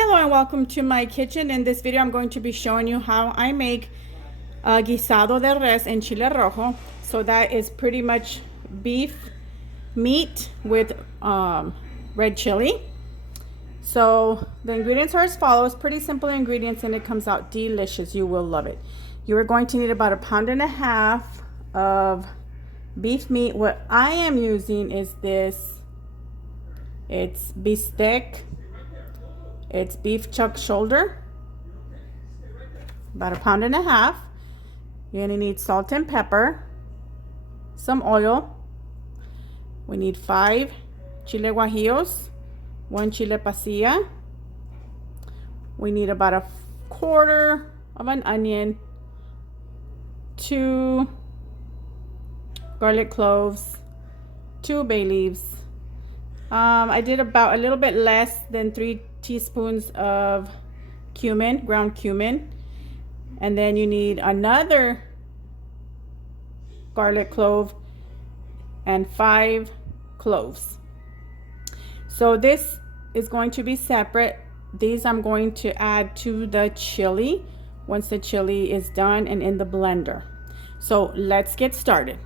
Hello and welcome to my kitchen. In this video I'm going to be showing you how I make guisado de res en chile rojo. So that is pretty much beef meat with red chili. So the ingredients are as follows. Pretty simple ingredients and it comes out delicious. You will love it. You are going to need about 1.5 pounds of beef meat. What I am using is this. It's bistec. It's beef chuck shoulder, about 1.5 pounds. You're gonna need salt and pepper, some oil. We need 5 chile guajillos, 1 chile pasilla. We need about 1/4 of an onion, 2 garlic cloves, 2 bay leaves. I did about a little bit less than 3 teaspoons of cumin, ground cumin. And then you need another garlic clove and 5 cloves. So this is going to be separate. These I'm going to add to the chili once the chili is done and in the blender. So let's get started.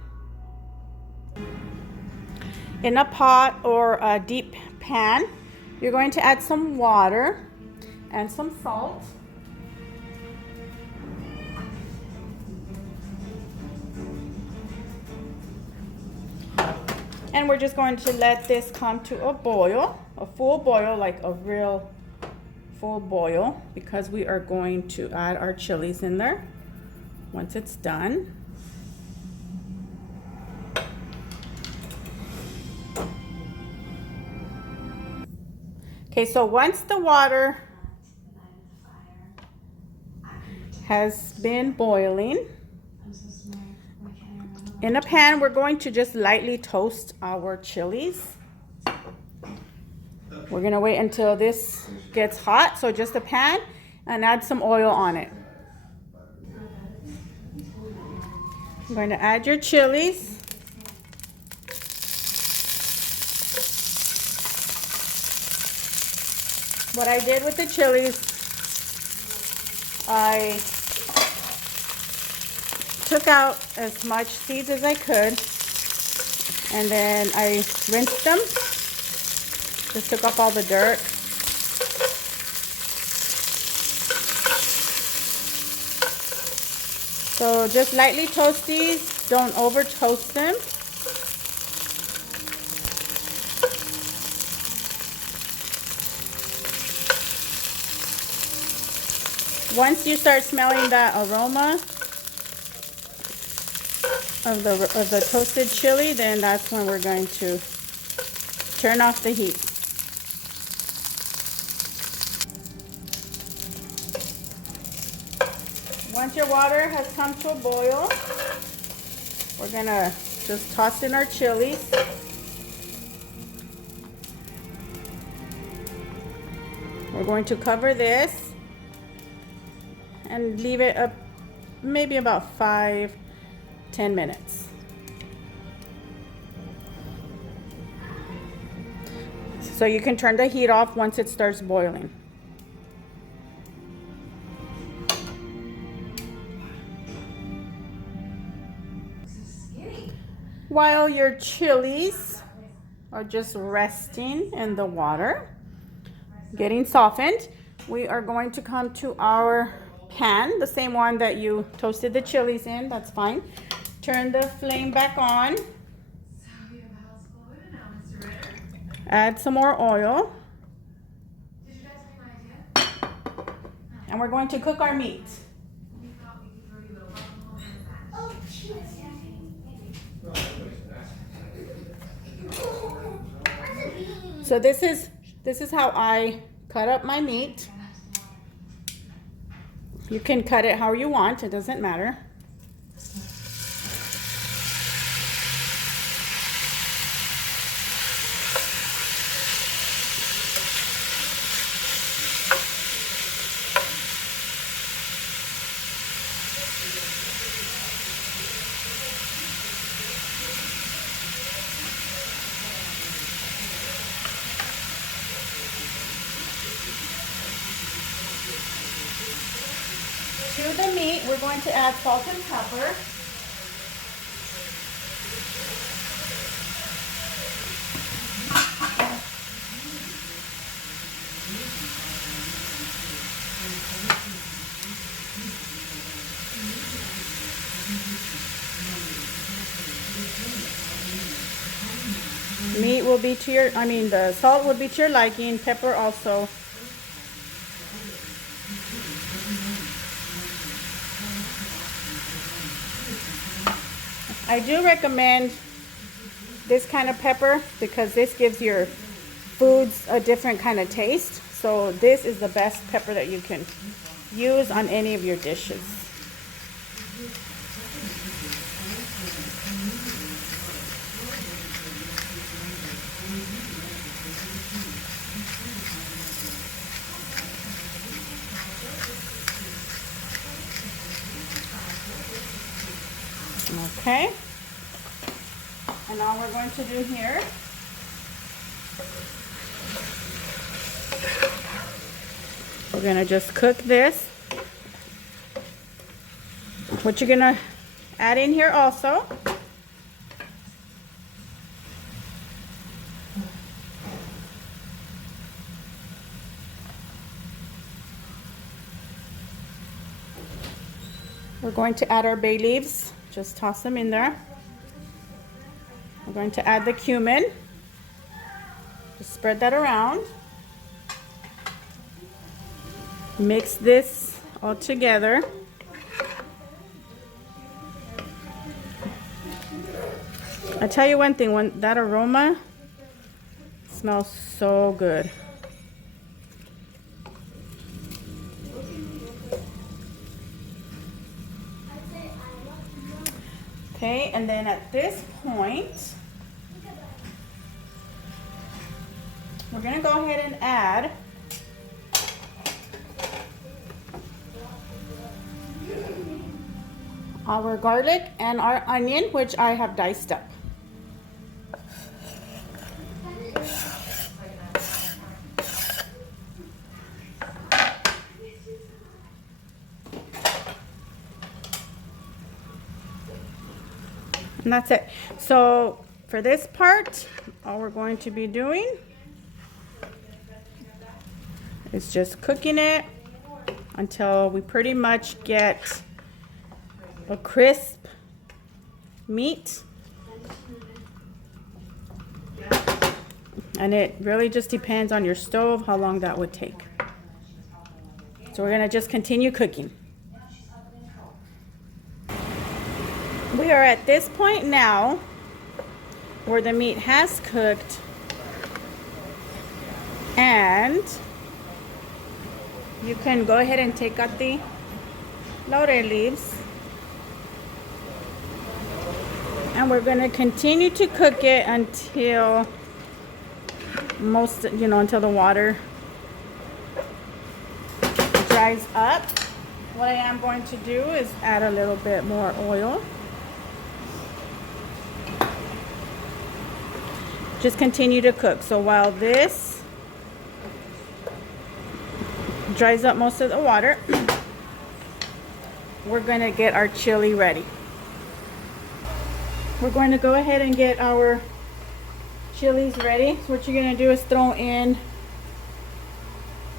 In a pot or a deep pan, you're going to add some water and some salt. And we're just going to let this come to a boil, a full boil, like a real full boil, because we are going to add our chilies in there once it's done. Okay, so once the water has been boiling, in a pan, we're going to just lightly toast our chilies. We're gonna wait until this gets hot, so just a pan, and add some oil on it. I'm going to add your chilies. What I did with the chilies, I took out as much seeds as I could, and then I rinsed them. Just took off all the dirt. So just lightly toast these, don't over toast them. Once you start smelling that aroma of the toasted chili, then that's when we're going to turn off the heat. Once your water has come to a boil, we're gonna just toss in our chilies. We're going to cover this and leave it up maybe about 5-10 minutes. So you can turn the heat off once it starts boiling. While your chilies are just resting in the water, getting softened, we are going to come to our pan, the same one that you toasted the chilies in. That's fine. Turn the flame back on. Add some more oil. And we're going to cook our meat. So this is how I cut up my meat. You can cut it how you want, it doesn't matter. to the meat, we're going to add salt and pepper. Meat will be to your, the salt will be to your liking, pepper also. I do recommend this kind of pepper because this gives your foods a different kind of taste. So this is the best pepper that you can use on any of your dishes. Okay, and all we're going to do here we're going to just cook this. What you're going to add in here also we're going to add our bay leaves. Just toss them in there. We're going to add the cumin. Just spread that around. Mix this all together. I tell you one thing, when that aroma smells so good. Okay, and then at this point, we're going to go ahead and add our garlic and our onion, which I have diced up. And that's it. So for this part, all we're going to be doing is just cooking it until we pretty much get a crisp meat. And it really just depends on your stove how long that would take. So we're going to just continue cooking. We are at this point now where the meat has cooked, and you can go ahead and take out the laurel leaves, and we're going to continue to cook it until until the water dries up. What I am going to do is add a little bit more oil. Just continue to cook. So while this dries up most of the water, we're going to get our chili ready. We're going to go ahead and get our chilies ready. So what you're going to do is throw in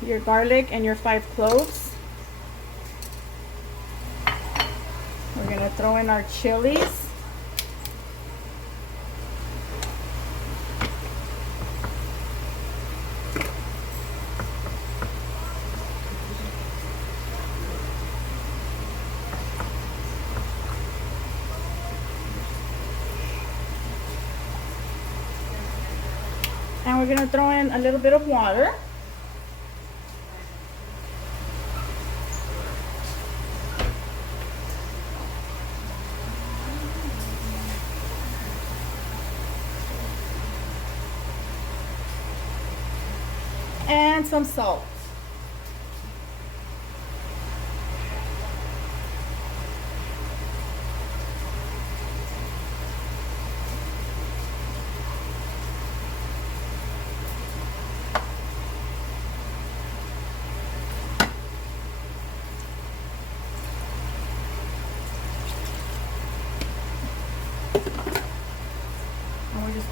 your garlic and your 5 cloves. We're going to throw in our chilies. And we're going to throw in a little bit of water. And some salt.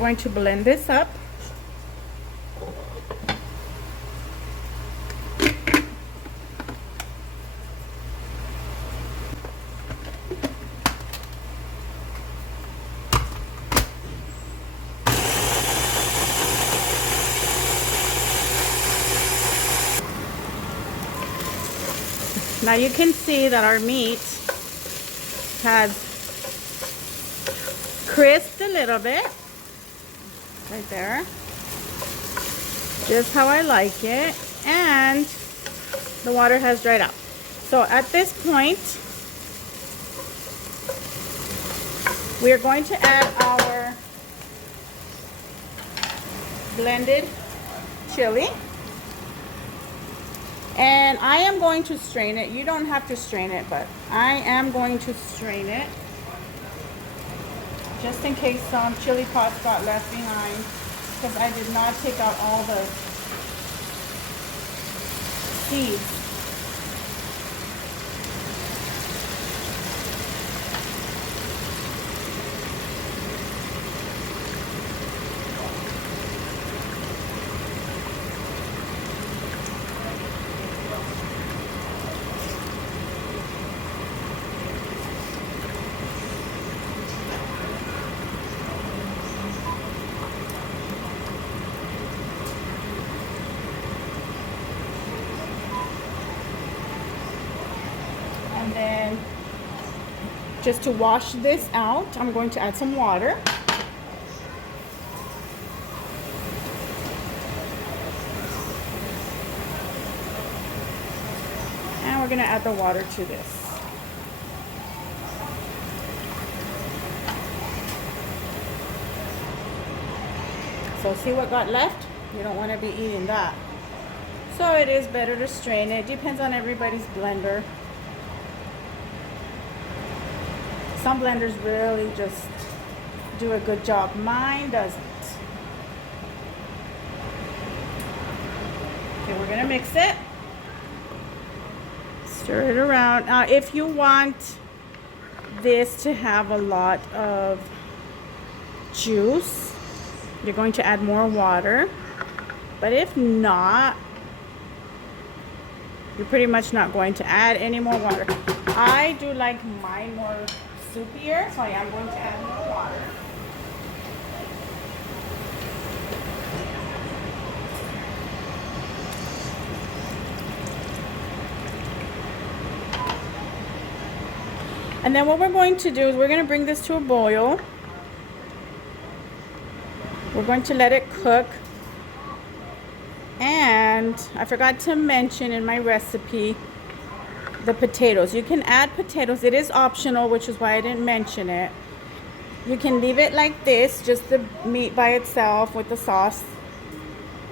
going to blend this up. Now you can see that our meat has crisped a little bit, right there, just how I like it, and the water has dried out. So at this point, we are going to add our blended chili. And I am going to strain it. You don't have to strain it, but I am going to strain it just in case some chili pots got left behind, because I did not take out all the seeds. And then just to wash this out, I'm going to add some water. And we're going to add the water to this. So see what got left? You don't want to be eating that. So it is better to strain it. Depends on everybody's blender. Some blenders really just do a good job. Mine doesn't. Okay, we're gonna mix it. Stir it around. Now, if you want this to have a lot of juice, you're going to add more water. But if not, you're pretty much not going to add any more water. I do like mine more soupier, so I am going to add more water. And then what we're going to do is we're going to bring this to a boil. We're going to let it cook. And I forgot to mention in my recipe the potatoes. You can add potatoes. It is optional, which is why I didn't mention it. You can leave it like this, just the meat by itself with the sauce,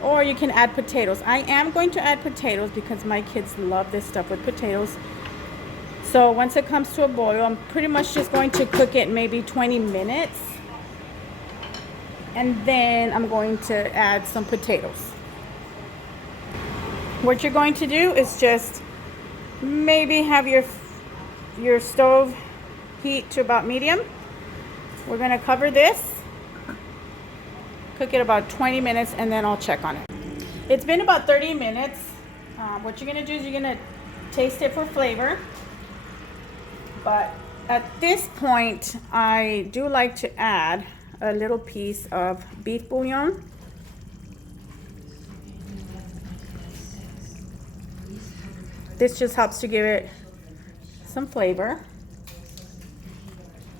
or you can add potatoes. I am going to add potatoes because my kids love this stuff with potatoes. So once it comes to a boil, I'm pretty much just going to cook it maybe 20 minutes, and then I'm going to add some potatoes. What you're going to do is just maybe have your stove heat to about medium. We're going to cover this, cook it about 20 minutes, and then I'll check on it. It's been about 30 minutes. What you're going to do is you're going to taste it for flavor. But at this point, I do like to add a little piece of beef bouillon. This just helps to give it some flavor.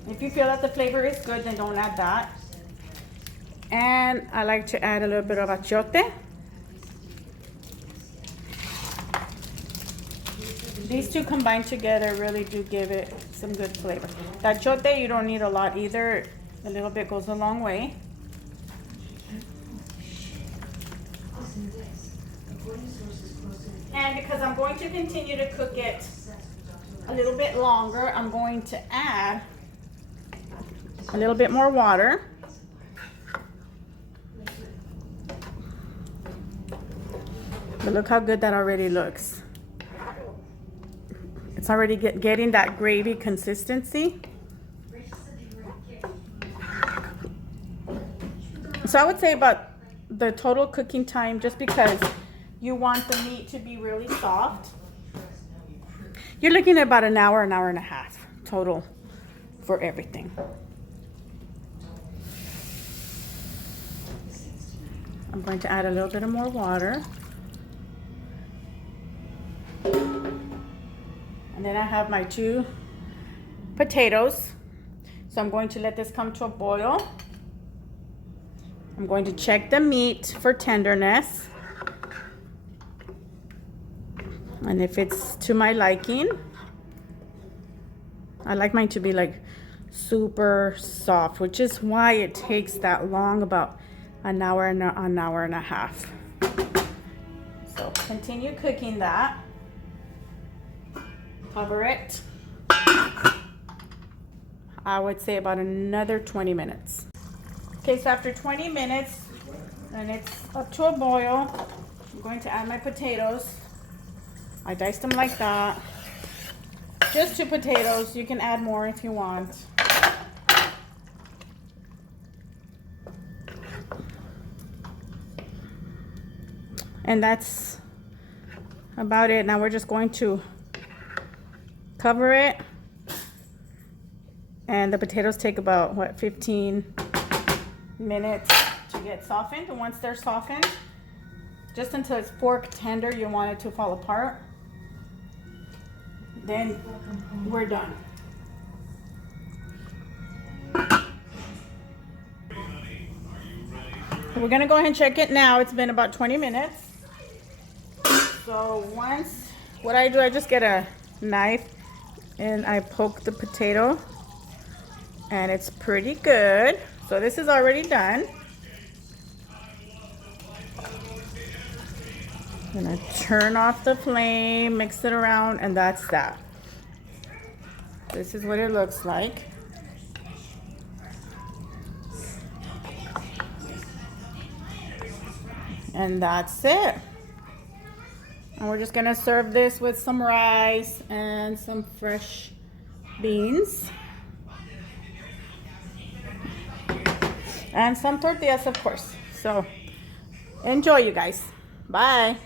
If you feel that the flavor is good, then don't add that. And I like to add a little bit of achiote. These two combined together really do give it some good flavor. The achiote, you don't need a lot either. A little bit goes a long way. And because I'm going to continue to cook it a little bit longer, I'm going to add a little bit more water. But look how good that already looks. It's already getting that gravy consistency. So I would say about the total cooking time, just because you want the meat to be really soft, you're looking at about an hour and a half total for everything. I'm going to add a little bit of more water. And then I have my 2 potatoes. So I'm going to let this come to a boil. I'm going to check the meat for tenderness. And if it's to my liking, I like mine to be like super soft, which is why it takes that long, about an hour and a half. So continue cooking that. Cover it. I would say about another 20 minutes. Okay, so after 20 minutes, and it's up to a boil, I'm going to add my potatoes. I diced them like that. Just 2 potatoes. You can add more if you want. And that's about it. Now we're just going to cover it. And the potatoes take about, what, 15 minutes to get softened. And once they're softened, just until it's fork tender, you want it to fall apart, then we're done. We're gonna go ahead and check it now. It's been about 20 minutes. So once, what I do, I just get a knife and I poke the potato, and it's pretty good. So this is already done. I'm gonna turn off the flame, mix it around, and that's that. This is what it looks like. And that's it. And we're just gonna serve this with some rice and some fresh beans. And some tortillas, of course. So enjoy, you guys. Bye.